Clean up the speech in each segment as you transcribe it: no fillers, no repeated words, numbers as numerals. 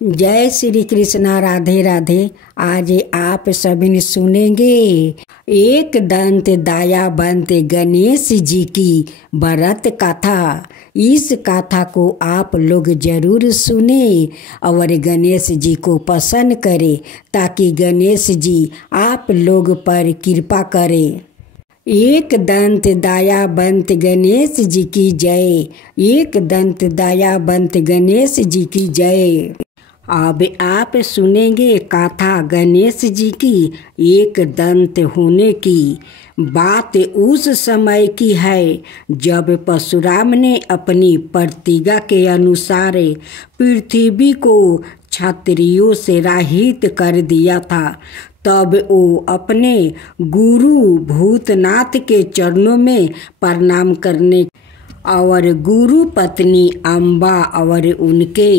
जय श्री कृष्णा, राधे राधे। आज आप सभी ने सुनेंगे एक दंत दयावंत गणेश जी की व्रत कथा। इस कथा को आप लोग जरूर सुने और गणेश जी को पसंद करें ताकि गणेश जी आप लोग पर कृपा करें। एक दंत दयावंत गणेश जी की जय। एक दंत दयावंत गणेश जी की जय। अब आप सुनेंगे कथा गणेश जी की एक दंत होने की। बात उस समय की है जब परशुराम ने अपनी प्रतिज्ञा के अनुसार पृथ्वी को क्षत्रियों से रहित कर दिया था। तब वो अपने गुरु भूतनाथ के चरणों में प्रणाम करने और गुरु पत्नी अम्बा और उनके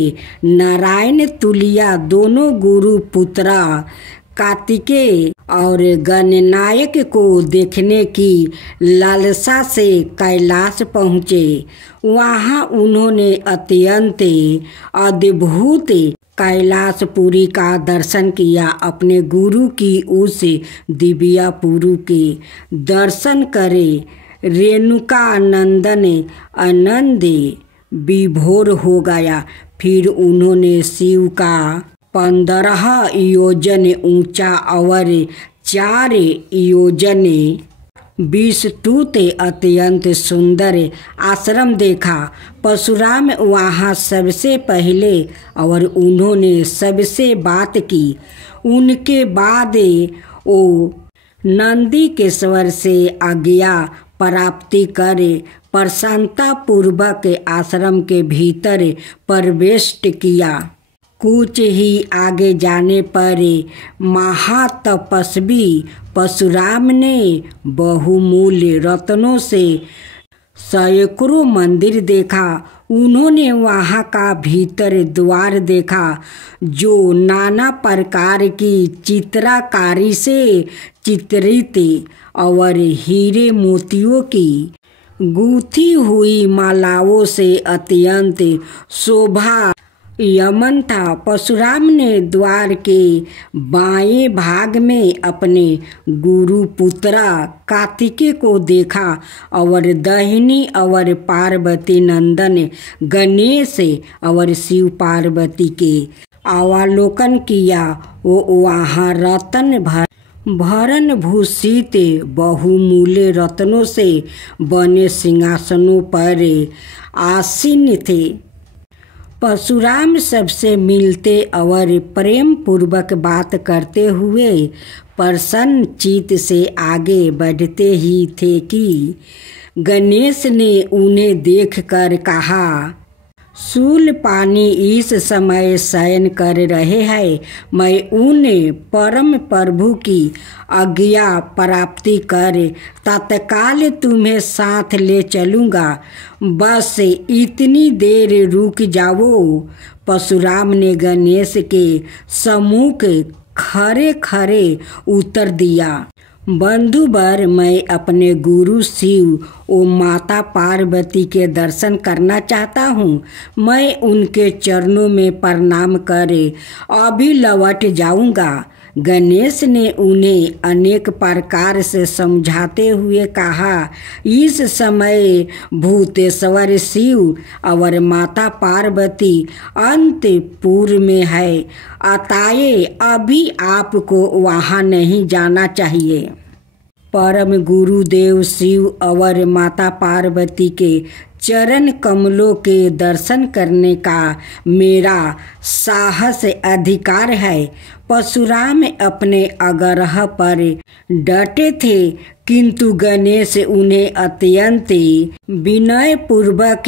नारायण तुलिया दोनों गुरु पुत्रा कार्तिकेय और गणनायक को देखने की लालसा से कैलाश पहुँचे। वहाँ उन्होंने अत्यंत अद्भुत कैलाशपुरी का दर्शन किया। अपने गुरु की उस दिव्यापुरी के दर्शन करे रेणुका नंदन आनंद विभोर हो गया। फिर उन्होंने शिव का 15 योजन ऊंचा और 4 योजन विस्तृत अत्यंत सुंदर आश्रम देखा। परशुराम वहाँ सबसे पहले और उन्होंने सबसे बात की। उनके बाद वो नंदी के स्वर से आज्ञा प्राप्ति करे प्रसन्नता पूर्वक आश्रम के भीतर प्रवेश किया। कुछ ही आगे जाने पर महातपस्वी परशुराम ने बहुमूल्य रत्नों से सैकड़ों मंदिर देखा। उन्होंने वहाँ का भीतर द्वार देखा जो नाना प्रकार की चित्रकारी से चित्रित और हीरे मोतियों की गूंथी हुई मालाओं से अत्यंत शोभा यमन था। परशुराम ने द्वार के बाएं भाग में अपने गुरु पुत्रा कार्तिकेय को देखा और दाहिनी और पार्वती नंदन गणेश और शिव पार्वती के अवलोकन किया। वो वहाँ रत्न भरन भूषित बहुमूल्य रत्नों से बने सिंहासनों पर आसीन थे। परशुराम सबसे मिलते और प्रेम पूर्वक बात करते हुए प्रसन्न चित्त से आगे बढ़ते ही थे कि गणेश ने उन्हें देखकर कहा, शूलपाणी इस समय शयन कर रहे हैं। मैं उन परम प्रभु की आज्ञा प्राप्ति कर तत्काल तुम्हें साथ ले चलूँगा। बस इतनी देर रुक जाओ। परशुराम ने गणेश के सम्मुख खड़े खड़े उत्तर दिया, बंधुवर, मैं अपने गुरु शिव और माता पार्वती के दर्शन करना चाहता हूँ। मैं उनके चरणों में प्रणाम करे अभी लौट जाऊँगा। गणेश ने उन्हें अनेक प्रकार से समझाते हुए कहा, इस समय भूतेश्वर शिव और माता पार्वती अंतपुर में है, अतएव अभी आपको वहाँ नहीं जाना चाहिए। परम गुरुदेव शिव और माता पार्वती के चरण कमलों के दर्शन करने का मेरा साहस अधिकार है। परशुराम अपने आग्रह पर डटे थे, किंतु गणेश उन्हें अत्यंत विनय पूर्वक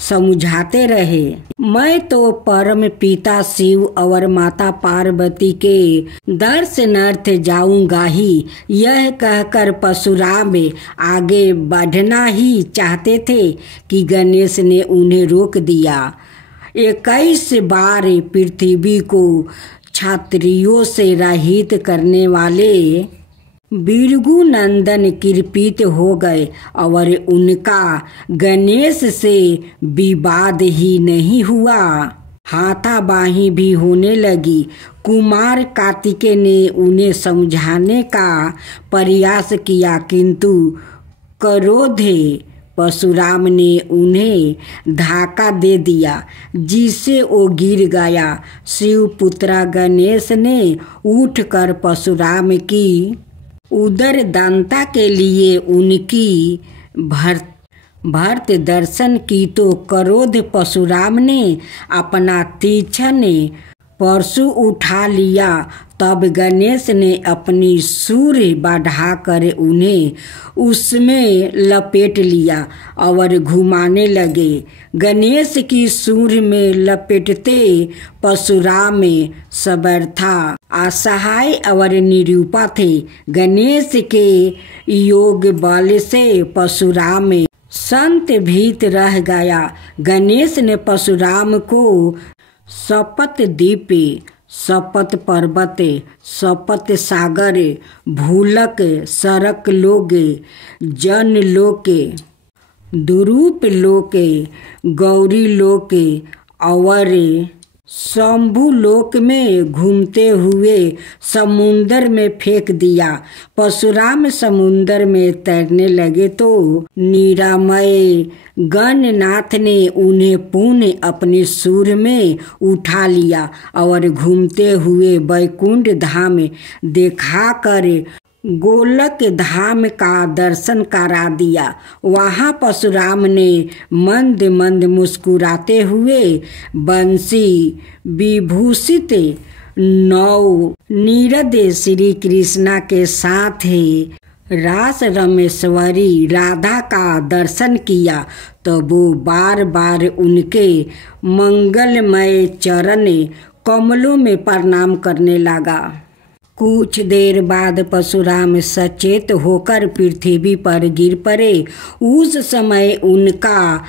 समझाते रहे। मैं तो परम पिता शिव और माता पार्वती के दर्शनार्थ जाऊंगा ही। यह कहकर परशुराम आगे बढ़ना ही चाहते थे कि गणेश ने उन्हें रोक दिया। 21 बार पृथ्वी को क्षत्रियों से रहित करने वाले भृगु नंदन कृपित हो गए और उनका गणेश से विवाद ही नहीं हुआ। हाथाबाही भी होने लगी। कुमार कार्तिकेय ने उन्हें समझाने का प्रयास किया, किंतु क्रोधे परशुराम ने उन्हें धक्का दे दिया, जिससे वो गिर गया। शिवपुत्र गणेश ने उठकर परशुराम की उदरदंता के लिए उनकी भर्त दर्शन की तो क्रोध परशुराम ने अपना तीक्ष्ण परशु उठा लिया। तब गणेश ने अपनी सूर बढ़ाकर उन्हें उसमें लपेट लिया और घुमाने लगे। गणेश की सूर में लपेटते परशुराम समर्था असहाय और निरुपा थे। गणेश के योग बल से परशुराम संत भीत रह गया। गणेश ने परशुराम को सपत द्वीप, सपत पर्वत, सपत सागर, भूलक सरक लोक, जन लोक, दुरूप लोक, गौरी लोक और शंभु लोक में घूमते हुए समुंदर में फेंक दिया। परशुराम समुंदर में तैरने लगे तो निरामय गणनाथ ने उन्हें पुनः अपने सूर में उठा लिया और घूमते हुए वैकुंठ धाम दिखाकर गोलक धाम का दर्शन करा दिया। वहाँ परशुराम ने मंद मंद मुस्कुराते हुए बंसी विभूषित नौ नीरद श्री कृष्णा के साथ रास रमेश्वरी राधा का दर्शन किया। तो वो बार बार उनके मंगलमय चरण कमलों में प्रणाम करने लगा। कुछ देर बाद परशुराम सचेत होकर पृथ्वी पर गिर पड़े। उस समय उनका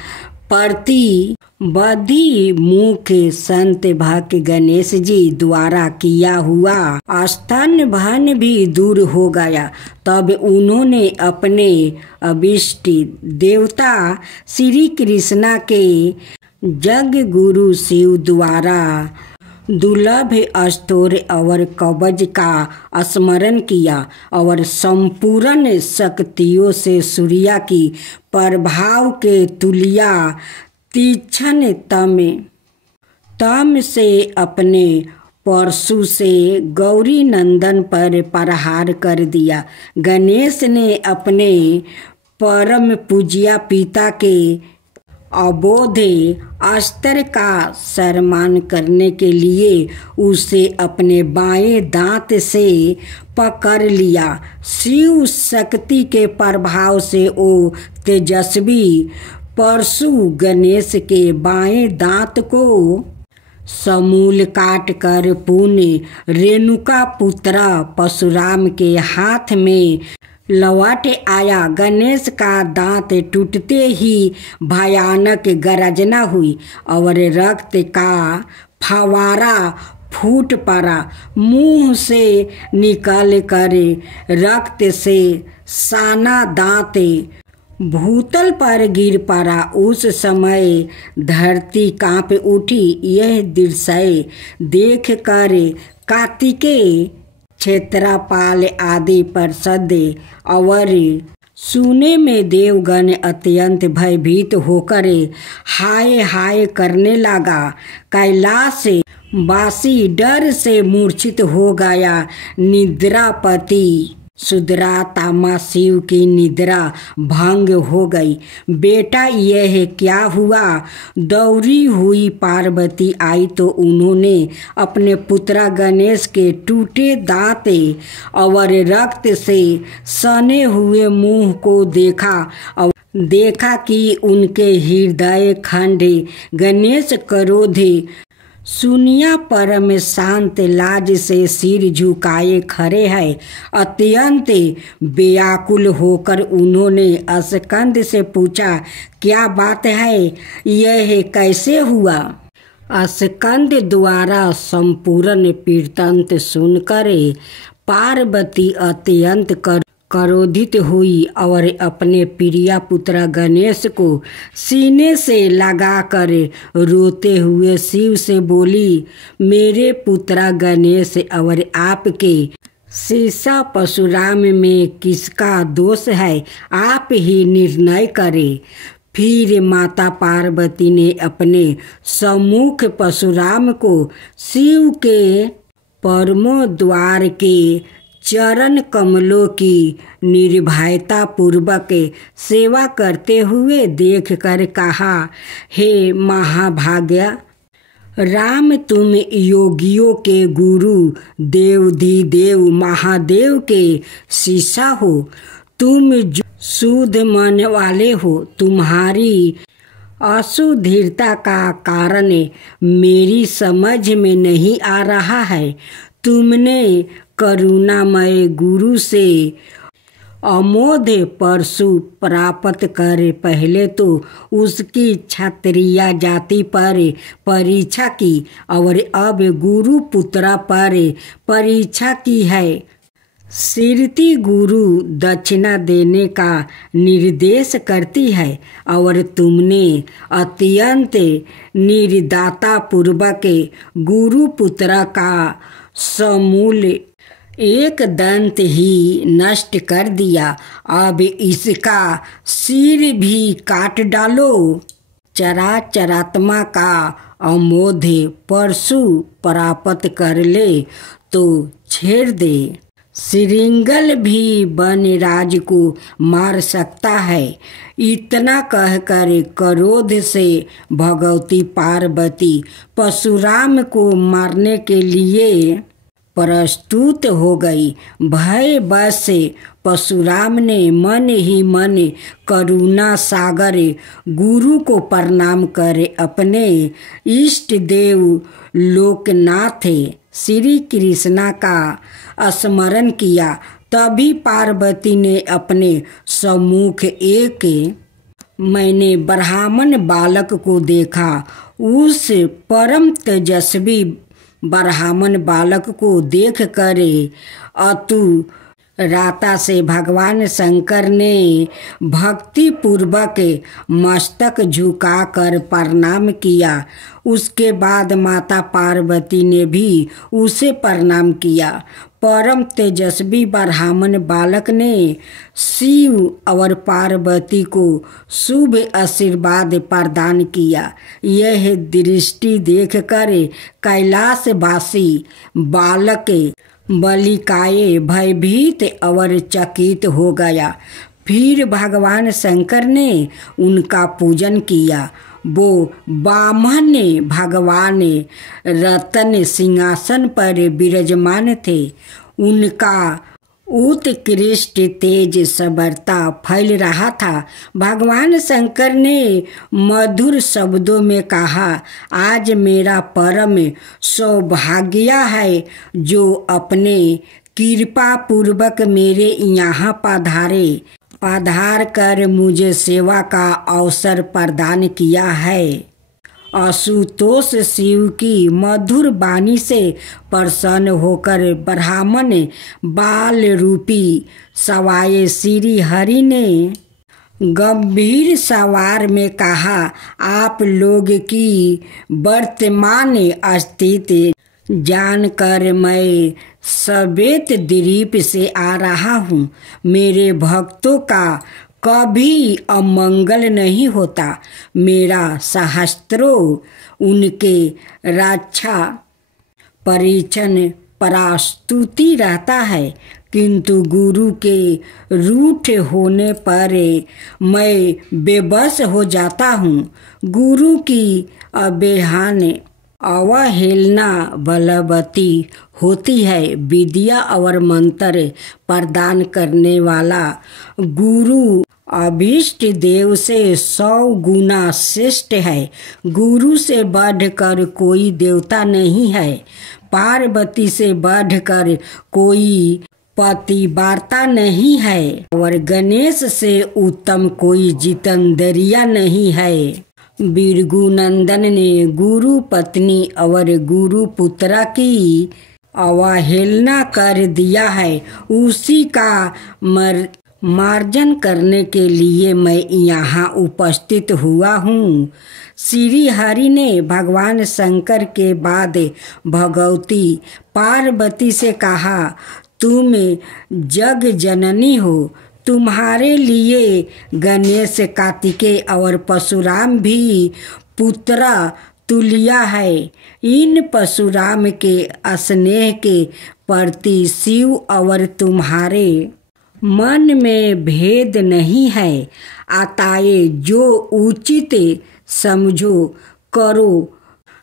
प्रतिबद्धि मुख संत भक्त गणेश जी द्वारा किया हुआ स्तन भन भी दूर हो गया। तब उन्होंने अपने अभिष्ट देवता श्री कृष्णा के जग गुरु शिव द्वारा दुर्लभ स्तोत्र और कवच का स्मरण किया और संपूर्ण शक्तियों से सूर्य की प्रभाव के तुल्य तीक्ष्ण तम से अपने परशु से गौरी नंदन पर प्रहार कर दिया। गणेश ने अपने परम पूज्य पिता के अबोध अस्त्र का सम्मान करने के लिए उसे अपने बाएं दांत से पकड़ लिया। शिव शक्ति के प्रभाव से वो तेजस्वी परशु गणेश के बाएं दांत को समूल काट कर पुनः रेणुका पुत्र परशुराम के हाथ में लौट आया। गणेश का दांत टूटते ही भयानक गर्जना हुई और रक्त का फवारा फूट पड़ा। मुंह से निकल कर रक्त से साना दांत भूतल पर गिर पड़ा। उस समय धरती कांप उठी। यह दृश्य देख कर कार्तिकेय, क्षेत्रपाल आदि पार्षद और सुने में देवगण अत्यंत भयभीत होकर हाय हाय करने लगा। कैलाश वासी डर से मूर्छित हो गया। निद्रापति सुदरात्मा शिव की निद्रा भंग हो गई। बेटा यह क्या हुआ? दौड़ी हुई पार्वती आई तो उन्होंने अपने पुत्र गणेश के टूटे दांत और रक्त से सने हुए मुंह को देखा और देखा कि उनके हृदय खंड गणेश क्रोधे सुनिया परम शांत लाज से सिर झुकाए खड़े हैं। अत्यंत व्याकुल होकर उन्होंने स्कंद से पूछा, क्या बात है? यह कैसे हुआ? स्कंद द्वारा संपूर्ण वृत्तांत सुनकर पार्वती अत्यंत क्रोधित हुई और अपने प्रिय पुत्र गणेश को सीने से लगाकर रोते हुए शिव से बोली, मेरे पुत्र गणेश और आपके शिष्य परशुराम में किसका दोष है, आप ही निर्णय करें। फिर माता पार्वती ने अपने सम्मुख परशुराम को शिव के परमोद्वार के चरण कमलों की निर्भयता पूर्वक सेवा करते हुए देखकर कहा, हे महाभाग्य राम, तुम योगियों के गुरु देवाधिदेव महादेव के शिष्य हो। तुम शुद्ध मन वाले हो। तुम्हारी असुधीरता का कारण मेरी समझ में नहीं आ रहा है। तुमने करुणामय गुरु से अमोघ परशु प्राप्त कर पहले तो उसकी क्षत्रिय जाति पर परीक्षा की और अब गुरु पुत्र पर परीक्षा की है। श्रुति गुरु दक्षिणा देने का निर्देश करती है और तुमने अत्यंत निर्दयता पूर्वक गुरु पुत्र का समूल एक दंत ही नष्ट कर दिया। अब इसका सिर भी काट डालो। चराचरात्मा का अमोघ परशु प्राप्त कर ले तो छेड़ दे। श्रृंगल भी वनराज को मार सकता है। इतना कहकर क्रोध से भगवती पार्वती परशुराम को मारने के लिए प्रस्तुत हो गई। भय बस से परशुराम ने मन ही मन करुणा सागर गुरु को प्रणाम कर अपने इष्ट देव लोकनाथ श्री कृष्णा का स्मरण किया। तभी पार्वती ने अपने सम्मुख एक मैंने ब्राह्मण बालक को देखा। उस परम तेजस्वी ब्राह्मण बालक को देख कर अतु राता से भगवान शंकर ने भक्ति पूर्वक मस्तक झुकाकर प्रणाम किया। उसके बाद माता पार्वती ने भी उसे प्रणाम किया। परम तेजस्वी ब्राह्मण बालक ने शिव और पार्वती को शुभ आशीर्वाद प्रदान किया। यह दृष्टि देखकर कैलाशवासी बालक बलिकाए भयभीत और चकित हो गया। फिर भगवान शंकर ने उनका पूजन किया। वो वामन भगवान रतन सिंहासन पर विराजमान थे। उनका उत्कृष्ट तेज सबरता फैल रहा था। भगवान शंकर ने मधुर शब्दों में कहा, आज मेरा परम सौभाग्य है जो अपने कृपा पूर्वक मेरे यहाँ पधार कर मुझे सेवा का अवसर प्रदान किया है। आशुतोष शिव की मधुर वाणी से प्रसन्न होकर ब्राह्मण बाल रूपी सवाए श्री हरि ने गंभीर सवार में कहा, आप लोग की वर्तमान स्थिति जानकर मैं श्वेत द्वीप से आ रहा हूँ। मेरे भक्तों का कभी अमंगल नहीं होता। मेरा सहस्त्रों उनके रक्षा परीक्षण प्रस्तुति रहता है, किंतु गुरु के रूठ होने पर मैं बेबस हो जाता हूँ। गुरु की अवहेलना बलवती होती है। विद्या और मंत्र प्रदान करने वाला गुरु अभीष्ट देव से 100 गुना श्रेष्ठ है। गुरु से बढ़कर कोई देवता नहीं है। पार्वती से बढ़कर कोई पतिव्रता नहीं है और गणेश से उत्तम कोई जितेंद्रिया नहीं है। भृगु नंदन ने गुरु पत्नी और गुरु पुत्र की अवहेलना कर दिया है, उसी का मार्जन करने के लिए मैं यहाँ उपस्थित हुआ हूँ। श्री हरि ने भगवान शंकर के बाद भगवती पार्वती से कहा, तुम जग जननी हो, तुम्हारे लिए गणेश, कार्तिकेय और परशुराम भी पुत्र तुल्य है। इन परशुराम के स्नेह के प्रति शिव और तुम्हारे मन में भेद नहीं है। अतः जो उचित समझो करो।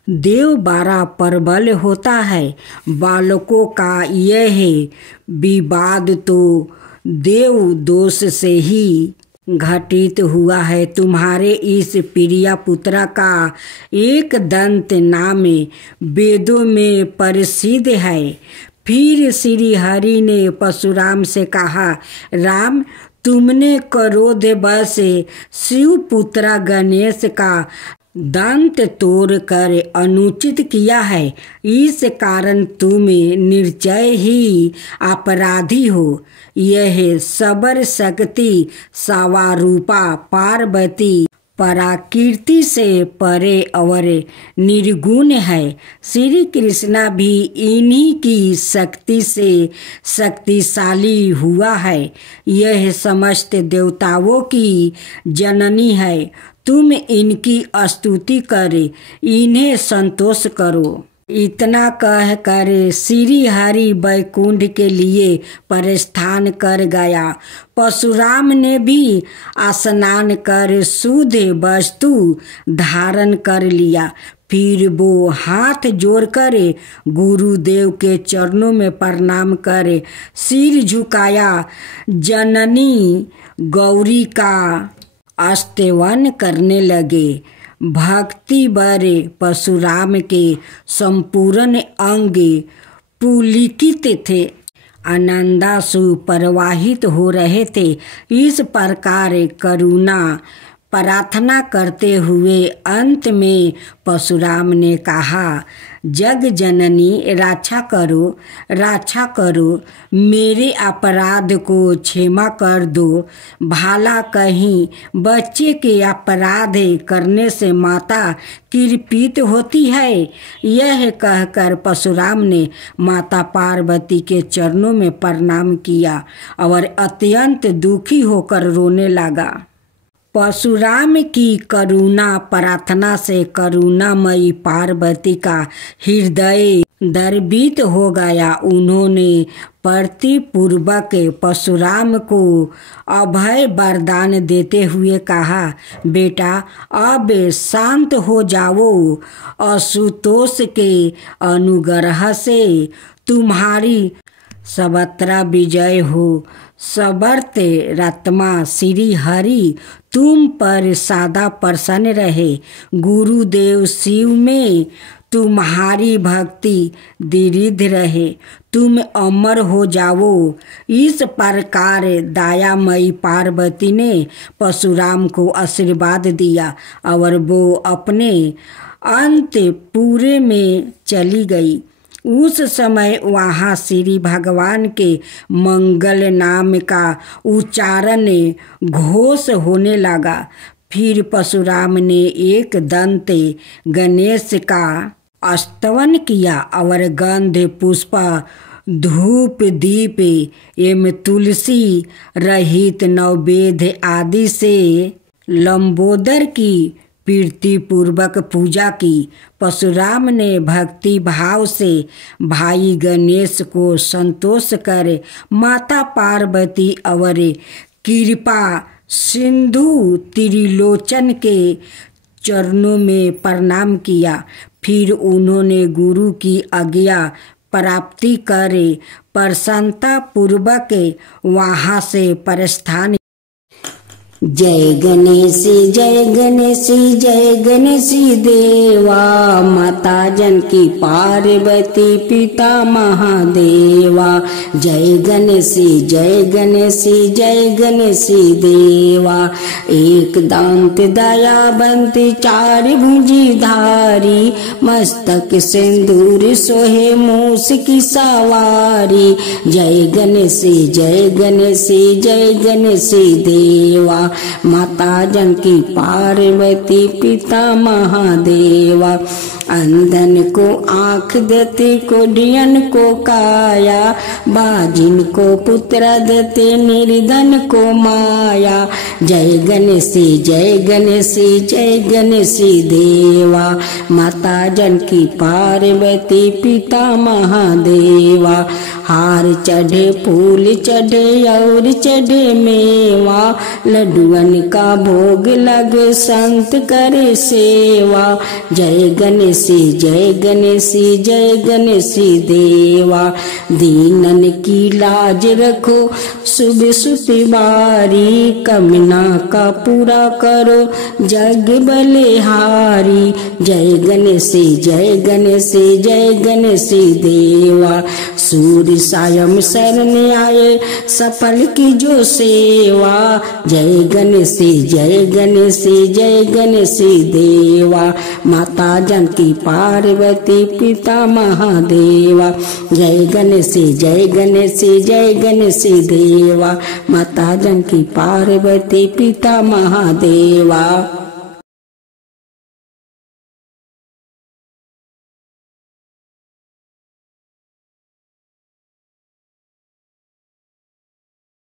देव 12 प्रबल होता है। बालकों का यह विवाद तो देव दोष से ही घटित हुआ है। तुम्हारे इस प्रिय पुत्र का एक दंत नाम वेदों में प्रसिद्ध है। फिर श्री हरि ने परशुराम से कहा, राम, तुमने क्रोधवश शिवपुत्र गणेश का दंत तोड़कर अनुचित किया है। इस कारण तुम निश्चय ही अपराधी हो। यह सबर शक्ति सवारूपा पार्वती प्रकृति से परे और निर्गुण है। श्री कृष्णा भी इन्हीं की शक्ति से शक्तिशाली हुआ है। यह समस्त देवताओं की जननी है। तुम इनकी स्तुति कर इन्हें संतोष करो। इतना कह कर श्री हरि वैकुंठ के लिए प्रस्थान कर गया। परशुराम ने भी स्नान कर शुद्ध वस्तु धारण कर लिया। फिर वो हाथ जोड़कर गुरुदेव के चरणों में प्रणाम कर सिर झुकाया। जननी गौरी का स्तवन करने लगे। भक्ति भरे परशुराम के संपूर्ण अंग पुलकित थे, आनंदाश्रु प्रवाहित हो रहे थे। इस प्रकार करुणा प्रार्थना करते हुए अंत में परशुराम ने कहा, जग जननी, रक्षा करो, मेरे अपराध को क्षमा कर दो। भला कहीं बच्चे के अपराध करने से माता कृपित होती है। यह कहकर परशुराम ने माता पार्वती के चरणों में प्रणाम किया और अत्यंत दुखी होकर रोने लगा। परशुराम की करुणा प्रार्थना से करुणामयी पार्वती का हृदय द्रवित हो गया। उन्होंने प्रतिपूर्वक परशुराम को अभय वरदान देते हुए कहा, बेटा, अब शांत हो जाओ। आशुतोष के अनुग्रह से तुम्हारी सर्वत्र विजय हो। समर्थ रत्मा श्री हरि तुम पर सदा प्रसन्न रहे। गुरुदेव शिव में तुम्हारी भक्ति दृढ़ रहे। तुम अमर हो जाओ। इस प्रकार दयामयी पार्वती ने परशुराम को आशीर्वाद दिया और वो अपने अंतपुर में चली गई। उस समय वहाँ श्री भगवान के मंगल नाम का उच्चारण घोष होने लगा। फिर परशुराम ने एक दंत गणेश का स्तवन किया और गंध पुष्प धूप दीप एवं तुलसी रहित नैवेद्य आदि से लंबोदर की प्रीति पूर्वक पूजा की। परशुराम ने भक्ति भाव से भाई गणेश को संतोष कर माता पार्वती और कृपा सिंधु त्रिलोचन के चरणों में प्रणाम किया। फिर उन्होंने गुरु की आज्ञा प्राप्ति कर प्रसन्नता पूर्वक वहाँ से प्रस्थान जय गणेश जय गणेश जय गणेश देवा, माता जानकी पार्वती पिता महादेवा। जय गणेश जय गणेश जय गणेश देवा, एक दांत दयावंत चार भुजी धारी, मस्तक सिंदूर सोहे मूस की सवारी। जय गणेश जय गणेश जय गणेश देवा, माता जानकी पार्वती पिता महादेवा। अंधन को आँख देते, कोढ़ियन को काया, बाजिन को पुत्र देते, निर्धन को माया। जय गणेश जय गणेश जय गणेश देवा, माता जानकी पार्वती पिता महादेवा। हार चढ़े फूल चढ़े और चढ़े मेवा, लड्डुअन का भोग लगे संत करे सेवा। जय गणेश जय गणेश जय गणेश देवा, दीनन की लाज रखो सुबह सुतिवारी, कमना का पूरा करो जग बलिहारी। जय गणेश जय गणेश जय गणेश देवा, सूर्य सायं शरण आए सफल की जो सेवा। जय गणेश जय गणेश जय गणेश देवा, माता जानकी पार्वती पिता महादेवा। जय गणेश जय गणेश जय गणेश देवा, माता जानकी पार्वती पिता महादेवा।